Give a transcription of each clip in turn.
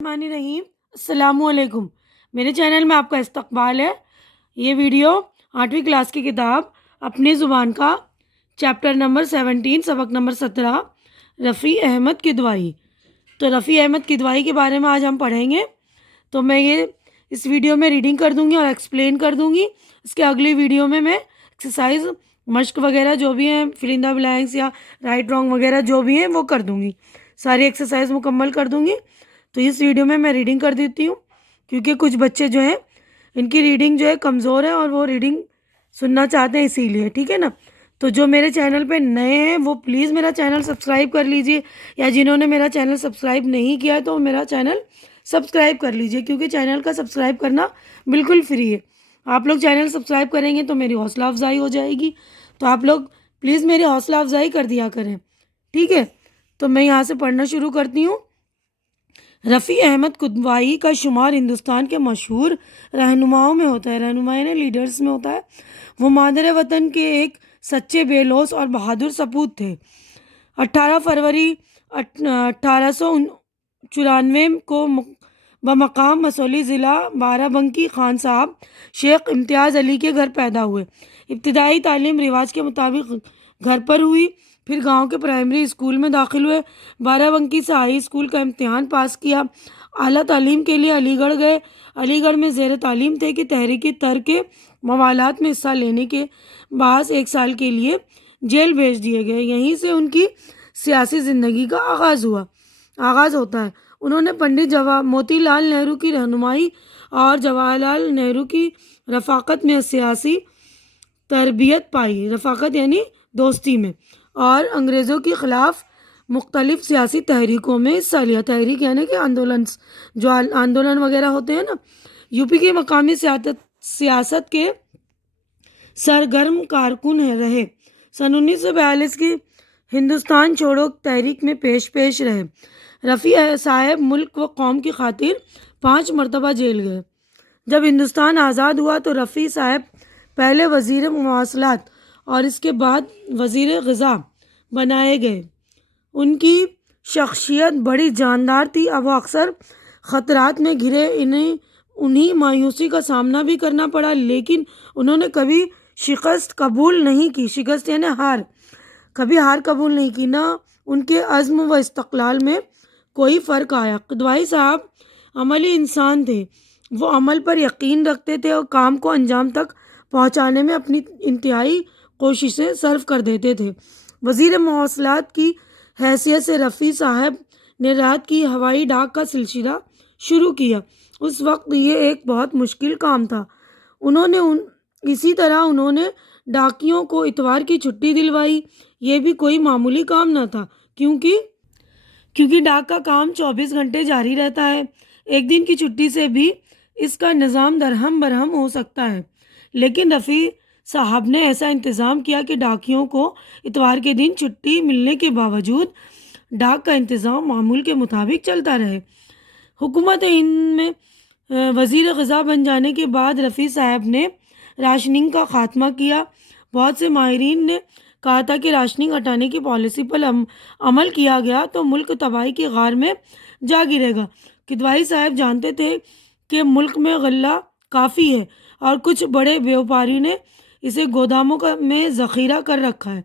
الرحمن الرحیم، السلام علیکم۔ میرے چینل میں آپ کا استقبال ہے۔ یہ ویڈیو 8ویں کلاس کی کتاب اپنی زبان کا چیپٹر نمبر 17 سبق نمبر 17 رفیع احمد کدوائی۔ تو رفیع احمد کدوائی کے بارے میں آج ہم پڑھیں گے۔ تو میں اس ویڈیو میں ریڈنگ کر دوں گی اور ایکسپلین کر دوں گی۔ اس کے اگلی ویڈیو میں ایکسرسائز مشق وغیرہ جو بھی ہیں، فل ان دا بلینکس یا رائٹ رانگ وغیرہ جو بھی ہیں وہ کر دوں گی، ساری ایکسرسائز مکمل کر دوں گی۔ تو اس ویڈیو میں ریڈنگ کر دیتی ہوں، کیونکہ کچھ بچے جو ہیں ان کی ریڈنگ جو ہے کمزور ہے اور وہ ریڈنگ سننا چاہتے ہیں، اسی لیے ٹھیک ہے نا۔ تو جو میرے چینل پہ نئے ہیں وہ پلیز میرا چینل سبسکرائب کر لیجئے، یا جنہوں نے میرا چینل سبسکرائب نہیں کیا تو میرا چینل سبسکرائب کر لیجئے، کیونکہ چینل کا سبسکرائب کرنا بالکل فری ہے۔ آپ لوگ چینل سبسکرائب کریں گے تو میری حوصلہ افزائی ہو جائے گی، تو آپ لوگ پلیز میری حوصلہ افزائی کر دیا کریں، ٹھیک ہے۔ تو میں یہاں سے پڑھنا شروع کرتی ہوں۔ رفیع احمد کدوائی کا شمار ہندوستان کے مشہور رہنماؤں میں ہوتا ہے، رہنمائی نے لیڈرز میں ہوتا ہے۔ وہ مادر وطن کے ایک سچے بے لوث اور بہادر سپوت تھے۔ 18 فروری 1894 کو بمقام مسولی ضلع بارہ بنکی خان صاحب شیخ امتیاز علی کے گھر پیدا ہوئے۔ ابتدائی تعلیم رواج کے مطابق گھر پر ہوئی، پھر گاؤں کے پرائمری اسکول میں داخل ہوئے، بارہ بنکی سے ہائی اسکول کا امتحان پاس کیا، اعلیٰ تعلیم کے لیے علی گڑھ گئے۔ علی گڑھ میں زیر تعلیم تھے کہ تحریک ترک موالات میں حصہ لینے کے باعث 1 سال کے لیے جیل بھیج دیے گئے۔ یہیں سے ان کی سیاسی زندگی کا آغاز ہوتا ہے۔ انہوں نے پنڈت موتی لال نہرو کی رہنمائی اور جواہر لال نہرو کی رفاقت میں سیاسی تربیت پائی، رفاقت یعنی دوستی میں، اور انگریزوں کے خلاف مختلف سیاسی تحریکوں میں حصہ لیا۔ تحریک یعنی کہ آندولن وغیرہ ہوتے ہیں نا۔ یوپی کی مقامی سیاست کے سرگرم کارکن رہے۔ سن 1942 کی ہندوستان چھوڑو تحریک میں پیش رہے۔ رفیع صاحب ملک و قوم کی خاطر 5 مرتبہ جیل گئے۔ جب ہندوستان آزاد ہوا تو رفیع صاحب پہلے وزیر مواصلات اور اس کے بعد وزیر غذا بنائے گئے۔ ان کی شخصیت بڑی جاندار تھی، وہ اکثر خطرات میں گھرے، انہیں مایوسی کا سامنا بھی کرنا پڑا، لیکن انہوں نے کبھی شکست قبول نہیں کی۔ شکست یعنی کبھی ہار قبول نہیں کی، نہ ان کے عزم و استقلال میں کوئی فرق آیا۔ کدوائی صاحب عملی انسان تھے، وہ عمل پر یقین رکھتے تھے اور کام کو انجام تک پہنچانے میں اپنی انتہائی کوششیں صرف کر دیتے تھے۔ وزیر مواصلات کی حیثیت سے رفیع صاحب نے رات کی ہوائی ڈاک کا سلسلہ شروع کیا۔ اس وقت یہ ایک بہت مشکل کام تھا۔ اسی طرح انہوں نے ڈاکیوں کو اتوار کی چھٹی دلوائی۔ یہ بھی کوئی معمولی کام نہ تھا، کیونکہ ڈاک کا کام 24 گھنٹے جاری رہتا ہے۔ ایک دن کی چھٹی سے بھی اس کا نظام درہم برہم ہو سکتا ہے، لیکن رفیع صاحب نے ایسا انتظام کیا کہ ڈاکیوں کو اتوار کے دن چھٹی ملنے کے باوجود ڈاک کا انتظام معمول کے مطابق چلتا رہے۔ حکومت ہند میں وزیر غذا بن جانے کے بعد رفیع صاحب نے راشننگ کا خاتمہ کیا۔ بہت سے ماہرین نے کہا تھا کہ راشننگ ہٹانے کی پالیسی پر عمل کیا گیا تو ملک تباہی کی غار میں جا گرے گا۔ کدوائی صاحب جانتے تھے کہ ملک میں غلہ کافی ہے اور کچھ بڑے بیوپاری نے اسے گوداموں میں ذخیرہ کر رکھا ہے۔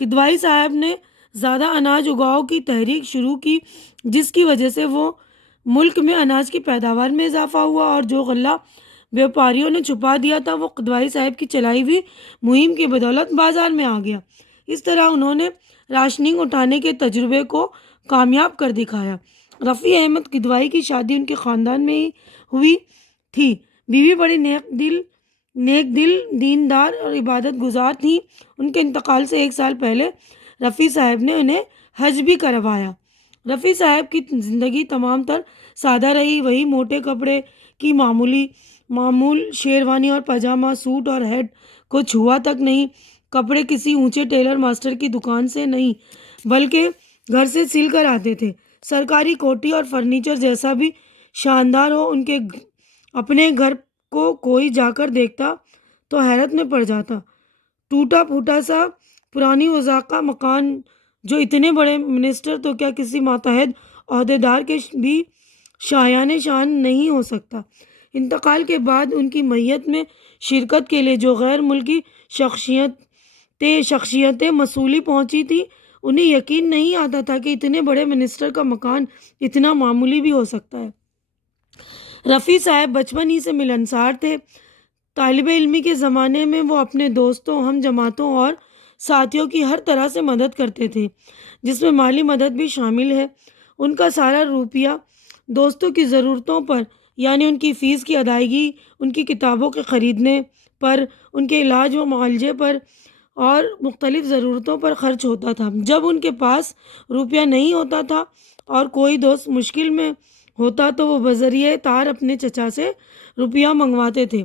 کدوائی صاحب نے زیادہ اناج اگاؤ کی تحریک شروع کی، جس کی وجہ سے وہ ملک میں اناج کی پیداوار میں اضافہ ہوا، اور جو غلہ بیوپاریوں نے چھپا دیا تھا وہ کدوائی صاحب کی چلائی ہوئی مہم کی بدولت بازار میں آ گیا۔ اس طرح انہوں نے راشننگ اٹھانے کے تجربے کو کامیاب کر دکھایا۔ رفیع احمد کدوائی کی شادی ان کے خاندان میں ہی ہوئی تھی۔ بیوی بڑی نیک دل، دیندار اور عبادت گزار تھیں۔ ان کے انتقال سے 1 سال پہلے رفیع صاحب نے انہیں حج بھی کروایا۔ رفیع صاحب کی زندگی تمام تر سادہ رہی۔ وہی موٹے کپڑے کی معمول شیروانی اور پاجامہ، سوٹ اور ہیٹ کو چھوا تک نہیں۔ کپڑے کسی اونچے ٹیلر ماسٹر کی دکان سے نہیں بلکہ گھر سے سل کر آتے تھے۔ سرکاری کوٹھی اور فرنیچر جیسا بھی شاندار ہو، ان کے اپنے گھر کو کوئی جا کر دیکھتا تو حیرت میں پڑ جاتا۔ ٹوٹا پھوٹا سا پرانی وضاقہ مکان جو اتنے بڑے منسٹر تو کیا کسی ماتحت عہدیدار کے بھی شایان شان نہیں ہو سکتا۔ انتقال کے بعد ان کی میت میں شرکت کے لیے جو غیر ملکی شخصیتیں مسولی پہنچی تھیں، انہیں یقین نہیں آتا تھا کہ اتنے بڑے منسٹر کا مکان اتنا معمولی بھی ہو سکتا ہے۔ رفیع صاحب بچپن ہی سے ملنسار تھے۔ طالب علمی کے زمانے میں وہ اپنے دوستوں، ہم جماعتوں اور ساتھیوں کی ہر طرح سے مدد کرتے تھے، جس میں مالی مدد بھی شامل ہے۔ ان کا سارا روپیہ دوستوں کی ضرورتوں پر، یعنی ان کی فیس کی ادائیگی، ان کی کتابوں کے خریدنے پر، ان کے علاج و معالجے پر اور مختلف ضرورتوں پر خرچ ہوتا تھا۔ جب ان کے پاس روپیہ نہیں ہوتا تھا اور کوئی دوست مشکل میں ہوتا تو وہ بذریعہ تار اپنے چچا سے روپیہ منگواتے تھے،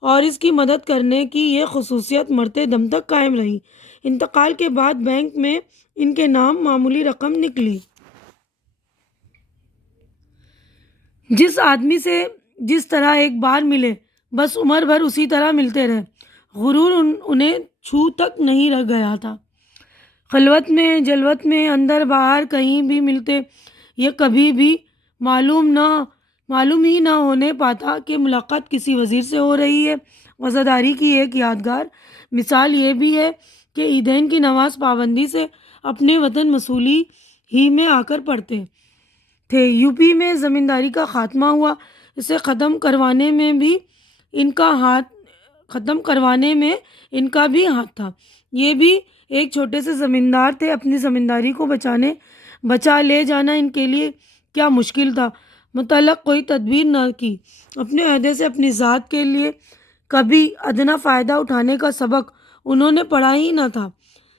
اور اس کی مدد کرنے کی یہ خصوصیت مرتے دم تک قائم رہی۔ انتقال کے بعد بینک میں ان کے نام معمولی رقم نکلی۔ جس آدمی سے جس طرح ایک بار ملے، بس عمر بھر اسی طرح ملتے رہے۔ غرور انہیں چھو تک نہیں رہ گیا تھا۔ خلوت میں، جلوت میں، اندر باہر کہیں بھی ملتے، یہ کبھی بھی معلوم ہی نہ ہونے پاتا کہ ملاقات کسی وزیر سے ہو رہی ہے۔ وفاداری کی ایک یادگار مثال یہ بھی ہے کہ عیدین کی نماز پابندی سے اپنے وطن مسولی ہی میں آ کر پڑھتے تھے۔ یو پی میں زمینداری کا خاتمہ ہوا، اسے ختم کروانے میں ان کا بھی ہاتھ تھا۔ یہ بھی ایک چھوٹے سے زمیندار تھے، اپنی زمینداری کو بچا لے جانا ان کے لیے کیا مشکل تھا۔ متعلق کوئی تدبیر نہ کی، اپنے عہدے سے اپنی ذات کے لیے کبھی ادنا فائدہ اٹھانے کا سبق انہوں نے پڑھا ہی نہ تھا۔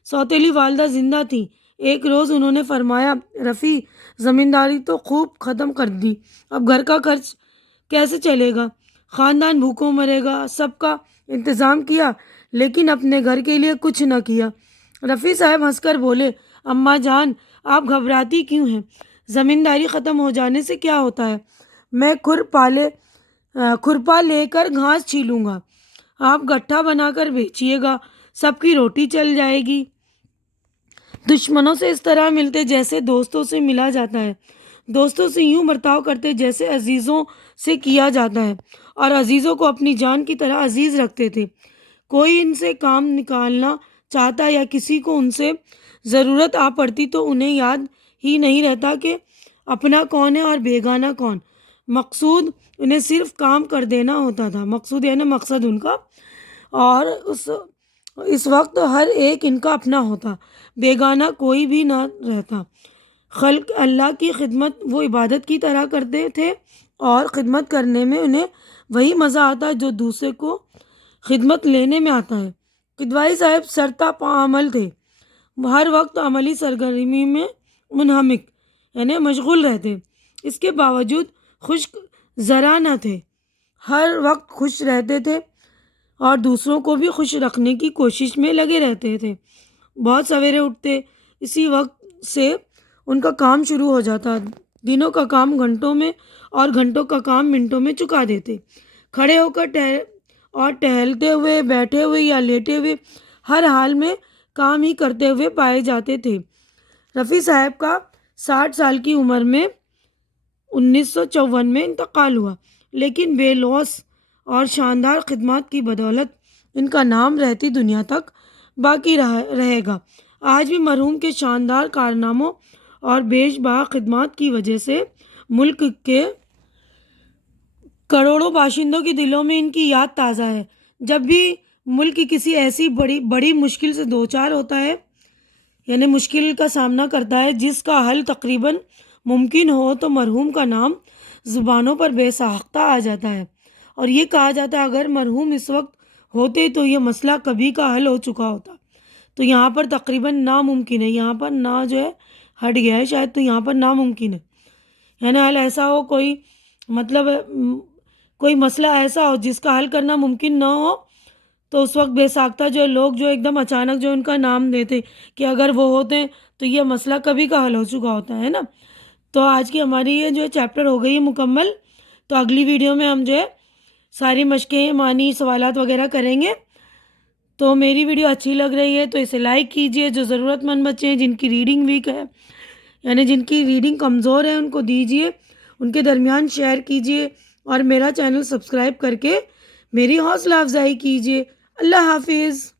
سوتیلی والدہ زندہ تھیں۔ ایک روز انہوں نے فرمایا، رفیع، زمینداری تو خوب ختم کر دی، اب گھر کا خرچ کیسے چلے گا؟ خاندان بھوکوں مرے گا۔ سب کا انتظام کیا لیکن اپنے گھر کے لیے کچھ نہ کیا۔ رفیع صاحب ہنس کر بولے، اماں جان، آپ گھبراتی کیوں ہیں؟ زمینداری ختم ہو جانے سے کیا ہوتا ہے؟ میں کھرپا لے کر گھاس چھیلوں گا، آپ گٹھا بنا کر بیچیے گا، سب کی روٹی چل جائے گی۔ دشمنوں سے اس طرح ملتے جیسے دوستوں سے ملا جاتا ہے، دوستوں سے یوں برتاؤ کرتے جیسے عزیزوں سے کیا جاتا ہے، اور عزیزوں کو اپنی جان کی طرح عزیز رکھتے تھے۔ کوئی ان سے کام نکالنا چاہتا یا کسی کو ان سے ضرورت آ پڑتی تو انہیں یاد ہی نہیں رہتا کہ اپنا کون ہے اور بیگانہ کون۔ مقصود انہیں صرف کام کر دینا ہوتا تھا، مقصود یعنی مقصد ان کا، اور اس وقت ہر ایک ان کا اپنا ہوتا، بیگانہ کوئی بھی نہ رہتا۔ خلق اللہ کی خدمت وہ عبادت کی طرح کرتے تھے، اور خدمت کرنے میں انہیں وہی مزہ آتا جو دوسرے کو خدمت لینے میں آتا ہے۔ قدوائی صاحب سرتا پا عمل تھے، ہر وقت عملی سرگرمی میں منہمک یعنی مشغول رہتے۔ اس کے باوجود خشک ذرا نہ تھے، ہر وقت خوش رہتے تھے اور دوسروں کو بھی خوش رکھنے کی کوشش میں لگے رہتے تھے۔ بہت سویرے اٹھتے، اسی وقت سے ان کا کام شروع ہو جاتا، دنوں کا کام گھنٹوں میں اور گھنٹوں کا کام منٹوں میں چکا دیتے۔ کھڑے ہو کر ٹہلتے ہوئے، بیٹھے ہوئے یا لیٹے ہوئے، ہر حال میں کام ہی کرتے ہوئے پائے جاتے تھے۔ رفیع صاحب کا 60 سال کی عمر میں 1954 میں انتقال ہوا، لیکن بے لوث اور شاندار خدمات کی بدولت ان کا نام رہتی دنیا تک باقی رہے گا۔ آج بھی مرحوم کے شاندار کارناموں اور بیش بہا خدمات کی وجہ سے ملک کے کروڑوں باشندوں کے دلوں میں ان کی یاد تازہ ہے۔ جب بھی ملک کسی ایسی بڑی مشکل سے دوچار ہوتا ہے، یعنی مشکل کا سامنا کرتا ہے جس کا حل تقریباً ممکن ہو، تو مرحوم کا نام زبانوں پر بے ساختہ آ جاتا ہے، اور یہ کہا جاتا ہے اگر مرحوم اس وقت ہوتے تو یہ مسئلہ کبھی کا حل ہو چکا ہوتا۔ تو یہاں پر تقریباً ناممکن ہے، یہاں پر نہ جو ہے ہٹ گیا ہے شاید، تو یہاں پر ناممکن ہے، یعنی حل ایسا ہو، کوئی مسئلہ ایسا ہو جس کا حل کرنا ممکن نہ ہو، تو اس وقت بے ساختہ جو لوگ جو ایک دم اچانک جو ان کا نام دیتے کہ اگر وہ ہوتے تو یہ مسئلہ کبھی کا حل ہو چکا ہوتا ہے نا۔ تو آج کی ہماری یہ جو چیپٹر ہو گئی ہے مکمل، تو اگلی ویڈیو میں ہم جو ہے ساری مشقیں، معنی، سوالات وغیرہ کریں گے۔ تو میری ویڈیو اچھی لگ رہی ہے تو اسے لائک کیجئے، جو ضرورت مند بچے ہیں جن کی ریڈنگ ویک ہے، یعنی جن کی ریڈنگ کمزور ہے، ان کو دیجئے، ان کے درمیان شیئر کیجیے اور میرا چینل سبسکرائب کر کے میری حوصلہ افزائی کیجیے۔ اللہ حافظ۔